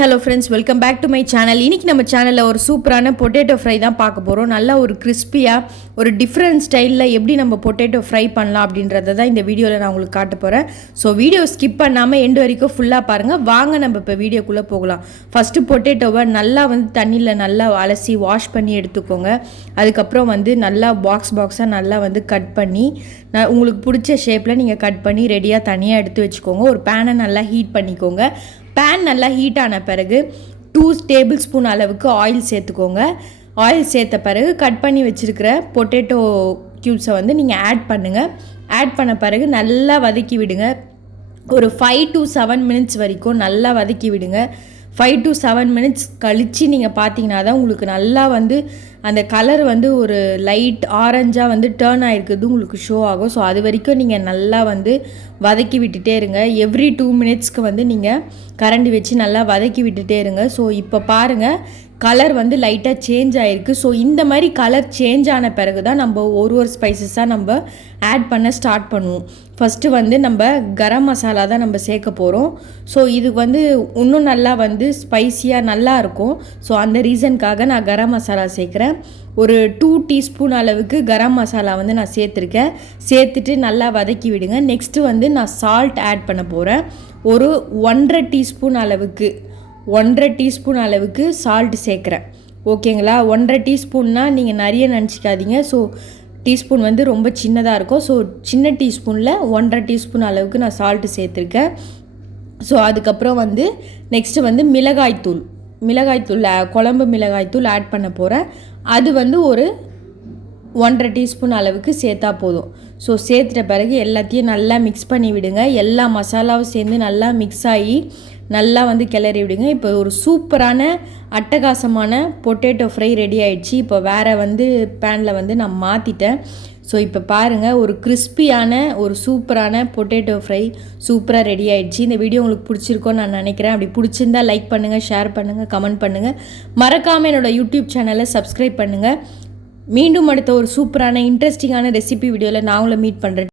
Hello friends welcome back to my channel இன்றைக்கி நம்ம சேனலில் ஒரு சூப்பரான பொட்டேட்டோ ஃப்ரை தான் பார்க்க போகிறோம் நல்லா ஒரு கிறிஸ்பியாக ஒரு டிஃப்ரெண்ட் ஸ்டைலில் எப்படி நம்ம பொட்டேட்டோ ஃப்ரை பண்ணலாம் அப்படின்றத தான் இந்த வீடியோவில் நான் உங்களுக்கு காட்ட போகிறேன் ஸோ வீடியோ ஸ்கிப் பண்ணாமல் எண்டு வரைக்கும் ஃபுல்லாக பாருங்கள் வாங்க நம்ம இப்போ வீடியோக்குள்ளே போகலாம். ஃபஸ்ட்டு பொட்டேட்டோவை நல்லா வந்து தண்ணியில் நல்லா அலசி வாஷ் பண்ணி எடுத்துக்கோங்க. அதுக்கப்புறம் வந்து நல்லா பாக்ஸ் பாக்ஸாக நல்லா வந்து கட் பண்ணி நான் உங்களுக்கு பிடிச்ச ஷேப்பில் நீங்கள் கட் பண்ணி ரெடியாக தனியாக எடுத்து வச்சுக்கோங்க. ஒரு பேனை நல்லா ஹீட் பண்ணிக்கோங்க. பேன் நல்லா ஹீட் ஆன பிறகு டூ டேபிள் ஸ்பூன் அளவுக்கு ஆயில் சேர்த்துக்கோங்க. ஆயில் சேர்த்த பிறகு கட் பண்ணி வச்சுருக்கிற பொட்டேட்டோ க்யூப்ஸை வந்து நீங்கள் ஆட் பண்ணுங்கள் ஆட் பண்ண பிறகு நல்லா வதக்கி விடுங்க. ஒரு ஃபைவ் டு செவன் மினிட்ஸ் வரைக்கும் நல்லா வதக்கி விடுங்க. ஃபைவ் டு செவன் மினிட்ஸ் கழித்து நீங்கள் பார்த்தீங்கன்னா தான் உங்களுக்கு நல்லா வந்து அந்த கலர் வந்து ஒரு லைட் ஆரஞ்சாக வந்து டேர்ன் ஆகிருக்குது உங்களுக்கு ஷோ ஆகும். ஸோ அது வரைக்கும் நீங்கள் நல்லா வந்து வதக்கி விட்டுட்டே இருங்க. எவ்ரி டூ மினிட்ஸ்க்கு வந்து நீங்கள் கரண்டி வச்சு நல்லா வதக்கி விட்டுட்டே இருங்க. ஸோ இப்போ பாருங்கள் கலர் வந்து லைட்டாக சேஞ்ச் ஆகிருக்கு ஸோ இந்த மாதிரி கலர் சேஞ்ச் ஆன பிறகு தான் நம்ம ஒரு ஒரு ஸ்பைசஸாக நம்ம ஆட் பண்ண ஸ்டார்ட் பண்ணுவோம். ஃபஸ்ட்டு வந்து நம்ம கரம் மசாலா தான் நம்ம சேர்க்க போகிறோம் ஸோ இது வந்து இன்னும் நல்லா வந்து ஸ்பைசியாக நல்லா இருக்கும். ஸோ அந்த ரீசனுக்காக நான் கரம் மசாலா சேர்க்குறேன். ஒரு டூ டீஸ்பூன் அளவுக்கு கரம் மசாலா வந்து நான் சேர்த்துருக்கேன். சேர்த்துட்டு நல்லா வதக்கி விடுங்க. நெக்ஸ்ட்டு வந்து நான் சால்ட் ஆட் பண்ண போகிறேன் ஒரு ஒன்றரை டீஸ்பூன் அளவுக்கு ஒன்றரை டீஸ்பூன் அளவுக்கு சால்ட் சேர்க்குறேன். ஓகேங்களா ஒன்றரை டீஸ்பூன்னால் நீங்கள் நிறைய நினச்சிக்காதீங்க. ஸோ டீஸ்பூன் வந்து ரொம்ப சின்னதாக இருக்கும். ஸோ சின்ன டீஸ்பூனில் ஒன்றரை டீஸ்பூன் அளவுக்கு நான் சால்ட்டு சேர்த்துருக்கேன். ஸோ அதுக்கப்புறம் வந்து நெக்ஸ்ட்டு வந்து மிளகாய்த்தூள் மிளகாய்த்தூள் குழம்பு மிளகாய்த்தூள் ஆட் பண்ண போகிறேன் அது வந்து ஒரு ஒன்றரை டீஸ்பூன் அளவுக்கு சேர்த்தா போதும். ஸோ சேர்த்துட்ட பிறகு எல்லாத்தையும் நல்லா மிக்ஸ் பண்ணி விடுங்க. எல்லா மசாலாவும் சேர்ந்து நல்லா மிக்ஸ் ஆகி நல்லா வந்து கிளறி விடுங்க. இப்போ ஒரு சூப்பரான அட்டகாசமான பொட்டேட்டோ ஃப்ரை ரெடி ஆயிடுச்சு. இப்போ வேறு வந்து பேனில் வந்து நான் மாற்றிட்டேன் ஸோ இப்போ பாருங்கள் ஒரு கிறிஸ்பியான ஒரு சூப்பரான பொட்டேட்டோ ஃப்ரை சூப்பராக ரெடி ஆயிடுச்சு. இந்த வீடியோ உங்களுக்கு பிடிச்சிருக்கோன்னு நான் நினைக்கிறேன். அப்படி பிடிச்சிருந்தா லைக் பண்ணுங்கள் ஷேர் பண்ணுங்கள் கமெண்ட் பண்ணுங்கள் மறக்காமல் என்னோடய யூடியூப் சேனலை சப்ஸ்கிரைப் பண்ணுங்கள் மீண்டும் அடுத்த ஒரு சூப்பரான இன்ட்ரெஸ்டிங்கான ரெசிபி வீடியோவில் நான் உங்களை மீட் பண்ணுறேன்